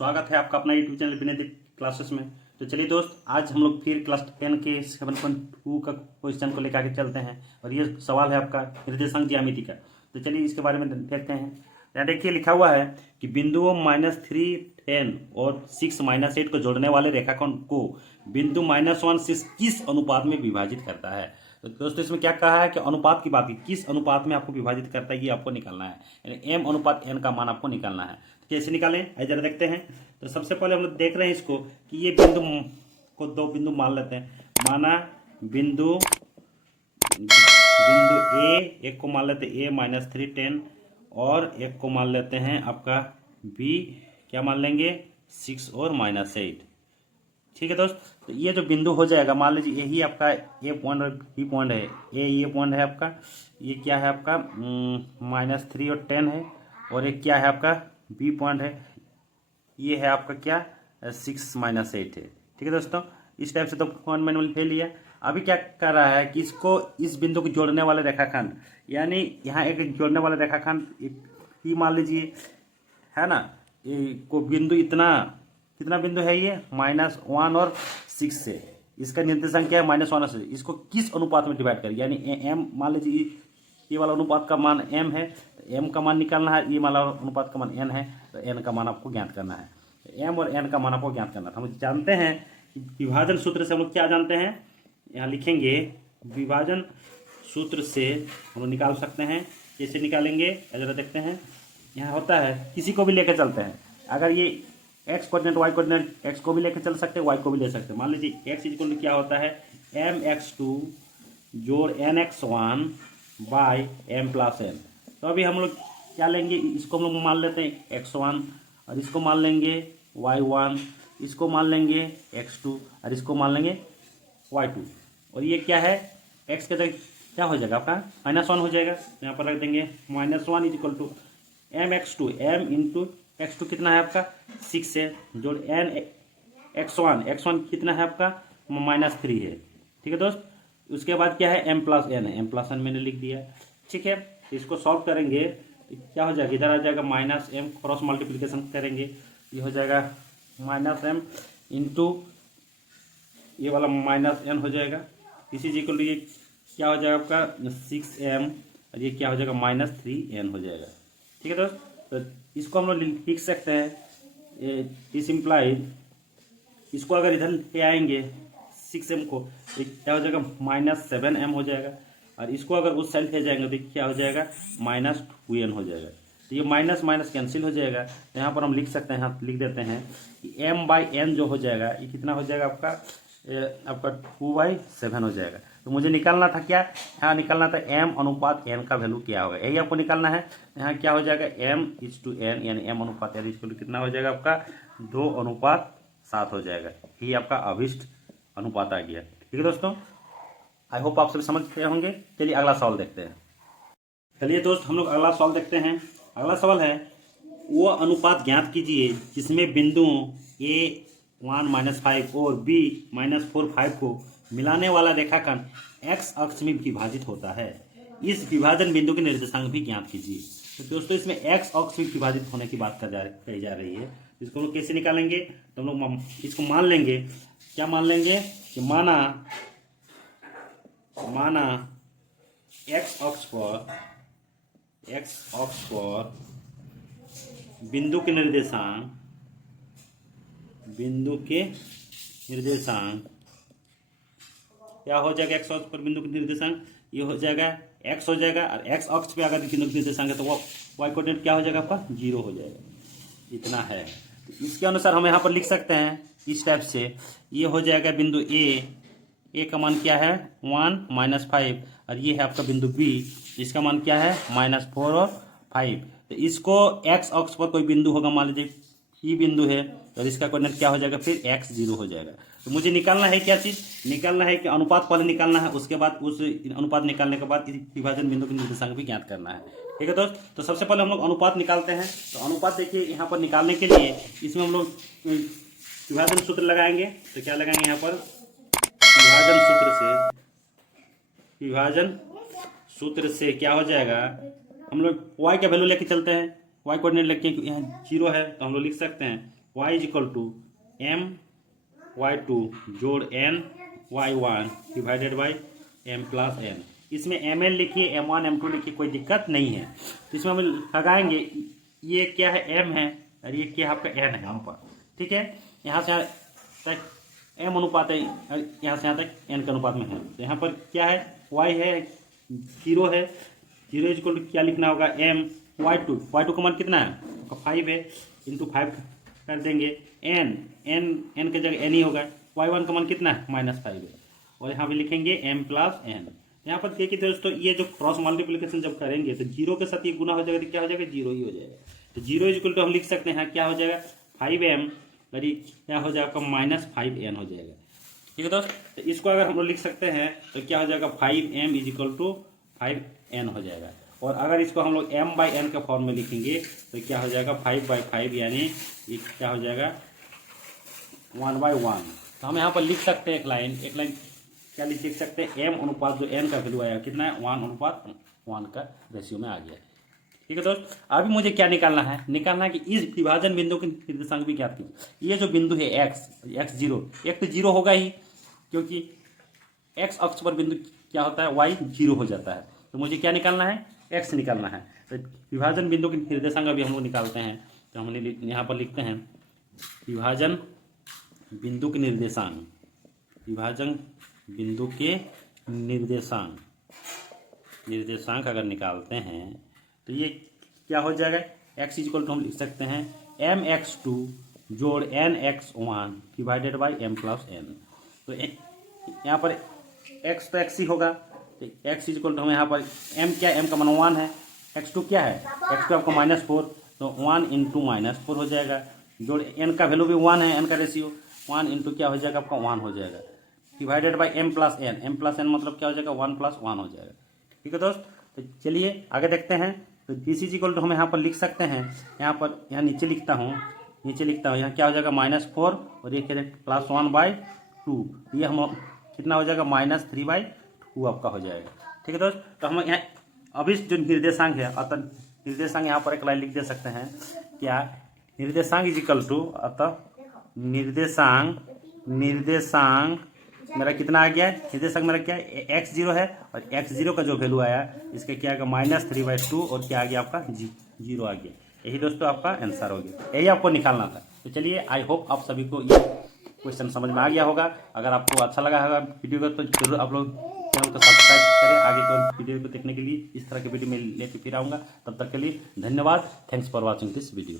स्वागत है आपका अपना यूट्यूब चैनल विनय क्लासेस में। तो चलिए दोस्त, आज हम लोग फिर क्लास 10 के 7.2 का क्वेश्चन को लेकर आगे चलते हैं और ये सवाल है आपका निर्देशांक ज्यामिति का। तो चलिए इसके बारे में देखते हैं। यहाँ देखिए लिखा हुआ है कि बिंदुओं -3, 10 और 6 -8 को जोड़ने वाले रेखाखंड को बिंदु -1 से किस अनुपात में विभाजित करता है। तो दोस्तों इसमें क्या कहा है कि अनुपात की बात की, किस अनुपात में आपको विभाजित करता है ये आपको निकालना है, यानी m अनुपात n का मान आपको निकालना है। तो कैसे निकालें आइए जरा देखते हैं। तो सबसे पहले हम लोग देख रहे हैं इसको कि ये बिंदु को दो बिंदु मान लेते हैं। माना बिंदु ए, एक को मान लेते हैं a -3, 10 और एक को मान लेते हैं आपका b, क्या मान लेंगे 6 और -8। ठीक है दोस्त, तो ये जो बिंदु हो जाएगा, मान लीजिए यही आपका ए पॉइंट और बी पॉइंट है। ये पॉइंट है आपका, ये क्या है आपका -3 और 10 है, और एक क्या है आपका बी पॉइंट है, ये है आपका क्या 6 -8 है। ठीक है दोस्तों, इस टाइप से तो पॉइंट मैंने ले लिया। अभी क्या कर रहा है कि इसको इस बिंदु को जोड़ने वाले रेखाखंड, यानी यहाँ एक जोड़ने वाला रेखाखंड ही मान लीजिए है ना, को बिंदु इतना कितना बिंदु है ये -1 और 6 से, इसका निर्देशांक क्या है -1 और 6। इसको किस अनुपात में डिवाइड करें, यानी m मान लीजिए ये वाला अनुपात का मान m है, तो m का मान निकालना है, ये वाला अनुपात का मान n है, तो n का मान आपको ज्ञात करना है। m और n का मान आपको ज्ञात करना है। हम जानते हैं कि विभाजन सूत्र से हम लोग क्या जानते हैं, यहाँ लिखेंगे विभाजन सूत्र से हम लोग निकाल सकते हैं। कैसे निकालेंगे जरा देखते हैं। यहाँ होता है, किसी को भी लेकर चलते हैं, अगर ये x coordinate y coordinate, x को भी लेकर चल सकते हैं, y को भी ले सकते हैं। मान लीजिए x इक्वल टू क्या होता है mx2 जोड़ nx1 बाय m+n। तो अभी हम लोग क्या लेंगे, इसको हम लोग मान लेते हैं x1 और इसको मान लेंगे y1, इसको मान लेंगे x2 और इसको मान लेंगे y2। और ये क्या है x के जगह क्या हो जाएगा आपका -1 हो जाएगा, यहाँ पर रख देंगे -1 equal to mx2, m into x2 कितना है आपका 6 है, जोड़ n x1 कितना है आपका -3 है। ठीक है दोस्त, उसके बाद क्या है m+n है, m+n मैंने लिख दिया। ठीक है, इसको सॉल्व करेंगे क्या हो जाएगा, इधर आ जाएगा -m, क्रॉस मल्टीप्लिकेशन करेंगे, ये हो जाएगा -m इंटू ये वाला -n हो जाएगा। इसी इक्वल टू ये क्या हो जाएगा आपका 6m और ये क्या हो जाएगा -3n हो जाएगा। ठीक है दोस्त, तो इसको हम लोग लिख सकते हैं, इस इम्प्लाइड इसको अगर इधर ले आएंगे 6m को, तो क्या हो जाएगा -7m हो जाएगा, और इसको अगर उस साइड ले जाएंगे तो क्या हो जाएगा -2n हो जाएगा। तो ये माइनस माइनस कैंसिल हो जाएगा। तो यहाँ पर हम लिख सकते हैं, यहाँ लिख देते हैं कि m/n जो हो जाएगा ये कितना हो जाएगा आपका 2/7 हो जाएगा। तो मुझे निकालना था क्या, यहाँ निकालना था m अनुपात n का वैल्यू क्या होगा, यही आपको निकालना है। यहाँ क्या हो जाएगा m/n, यानी m अनुपात n इक्वल कितना हो जाएगा आपका 2:7 हो जाएगा। यही आपका अभिष्ट अनुपात आ गया। ठीक है दोस्तों, आई होप आप सभी समझ गए होंगे। चलिए अगला सवाल देखते हैं। चलिए दोस्त, हम लोग अगला सवाल देखते हैं। अगला सवाल है, वो अनुपात ज्ञात कीजिए जिसमें बिंदुओं a1-5 और b-4-5 को मिलाने वाला रेखाखंड x अक्ष में विभाजित होता है। इस विभाजन बिंदु के निर्देशांक भी ज्ञात कीजिए। तो दोस्तों इसमें x अक्ष में विभाजित होने की बात कही जा रही है। इसको हम लोग कैसे निकालेंगे, तो हम लोग इसको मान लेंगे, क्या मान लेंगे कि माना x अक्ष पर बिंदु के निर्देशांक क्या हो जाएगा, x अक्ष पर बिंदु के निर्देशांक ये हो जाएगा x हो जाएगा, और x अक्ष पे अगर बिंदु के निर्देशांक है तो वो y कोऑर्डिनेट क्या हो जाएगा आपका 0 हो जाएगा। इतना है, तो इसके अनुसार हम यहाँ पर लिख सकते हैं इस टाइप से, ये हो जाएगा बिंदु ए का मान क्या है 1-5, और ये है आपका बिंदु बी, इसका मान क्या है -4 और 5। तो इसको x अक्ष पर कोई बिंदु होगा, मान लीजिए ई बिंदु है, तो इसका कोऑर्डिनेट क्या हो जाएगा फिर x 0 हो जाएगा। तो मुझे निकालना है क्या चीज़, निकालना है कि अनुपात पहले निकालना है, उसके बाद उस अनुपात निकालने के बाद विभाजन बिंदु के निर्देशांक भी ज्ञात करना है। ठीक है दोस्त, तो सबसे पहले हम लोग अनुपात निकालते हैं। तो अनुपात देखिए यहाँ पर निकालने के लिए इसमें हम लोग विभाजन सूत्र लगाएंगे। तो क्या लगाएंगे यहाँ पर, विभाजन सूत्र से क्या हो जाएगा, हम लोग y का वैल्यू लेके चलते हैं, y कोऑर्डिनेट लेके यहाँ 0 है तो हम लोग लिख सकते हैं y is equal to m y2 जोड़ n y1 divided by m plus n। इसमें mn लिखिए, m1 m2 लिखिए, कोई दिक्कत नहीं है। तो इसमें हम लगाएंगे, ये क्या है m है और ये क्या है आपका n है यहाँ पर, ठीक है। यहाँ से यहाँ तक m अनुपात है, यहाँ से यहाँ तक n के अनुपात में है। तो यहाँ पर क्या है, y है 0 है, 0 इज इक्वल टू क्या लिखना होगा, m y2 का मान कितना है, 5 है, इंटू 5 कर देंगे, n के जगह n ही होगा, y1 का मान कितना है, -5 है, और यहाँ पे लिखेंगे m प्लस n। यहाँ पर देखिए दोस्तों, ये जो क्रॉस मल्टीप्लिकेशन जब करेंगे तो 0 के साथ ये गुना हो जाएगा तो क्या हो जाएगा, 0 ही हो जाएगा। तो 0 इज इक्वल टू हम लिख सकते हैं क्या हो जाएगा, 5m और ये क्या हो जाएगा, -5n हो जाएगा, ठीक है दोस्त। तो इसको अगर हम लोग लिख सकते हैं तो क्या हो जाएगा, 5m is equal to 5n हो जाएगा। और अगर इसको हम लोग m/n के फॉर्म में लिखेंगे तो क्या हो जाएगा, 5/5 यानी ये क्या हो जाएगा, 1/1। तो हम यहाँ पर लिख सकते हैं एक लाइन क्या लिख सकते हैं, m अनुपात जो n का वैल्यू आया कितना है, 1:1 का रेशियो में आ गया, ठीक है दोस्त। अभी मुझे क्या निकालना है कि इस विभाजन बिंदु के निर्देशांक भी ज्ञात कीजिए। ये जो बिंदु है x0, एक तो 0 होगा ही, क्योंकि x अक्ष पर बिंदु क्या होता है, y 0 हो जाता है। तो मुझे क्या निकालना है, x निकालना है। तो विभाजन बिंदु के निर्देशांक अभी हम लोग निकालते हैं। तो हमने यहाँ पर लिखते हैं विभाजन बिंदु के निर्देशांक, विभाजन बिंदु के निर्देशांक अगर निकालते हैं तो ये क्या हो जाएगा, x इज इक्वल टू हम लिख सकते हैं mx2 जोड़ nx1 divided by m plus n। तो यहाँ पर x तो x ही होगा, तो x इज इक्वल टू हम यहाँ पर m क्या, m का मान 1 है, x2 क्या है, x2 आपको -4, तो 1 इंटू -4 हो जाएगा, जोड़ n का वैल्यू भी 1 है, n का रेशियो 1 इंटू क्या हो जाएगा आपका 1 हो जाएगा, divided by m plus n मतलब क्या हो जाएगा, 1 + 1 हो जाएगा, ठीक है दोस्त। तो चलिए आगे देखते हैं। तो दिस इज इक्वल टू हम यहाँ पर लिख सकते हैं, यहाँ नीचे लिखता हूँ, यहाँ क्या हो जाएगा, -4 और ये क्या +1/2, ये हम कितना हो जाएगा, -3/2 आपका हो जाएगा, ठीक है दोस्त। तो हम यहाँ अभी जो निर्देशांक है, अतः निर्देशांक यहाँ पर एक लाइन लिख दे सकते हैं, क्या, निर्देशांक इज इक्वल टू, अतः निर्देशांक मेरा कितना आ गया है, निर्देशांक मेरा क्या है, x0 है, और x0 का जो वैल्यू आया इसका क्या आ गया, -3/2 और क्या आ गया आपका 0 आ गया। यही दोस्तों आपका आंसर हो गया, यही आपको निकालना था। तो चलिए आई होप आप सभी को ये क्वेश्चन समझ में आ गया होगा। अगर आपको अच्छा लगा होगा वीडियो को तो जरूर आप लोग चैनल को सब्सक्राइब करें। आगे को वीडियो को देखने के लिए इस तरह के वीडियो में लेके फिर आऊँगा। तब तक के लिए धन्यवाद। Thanks for watching this video.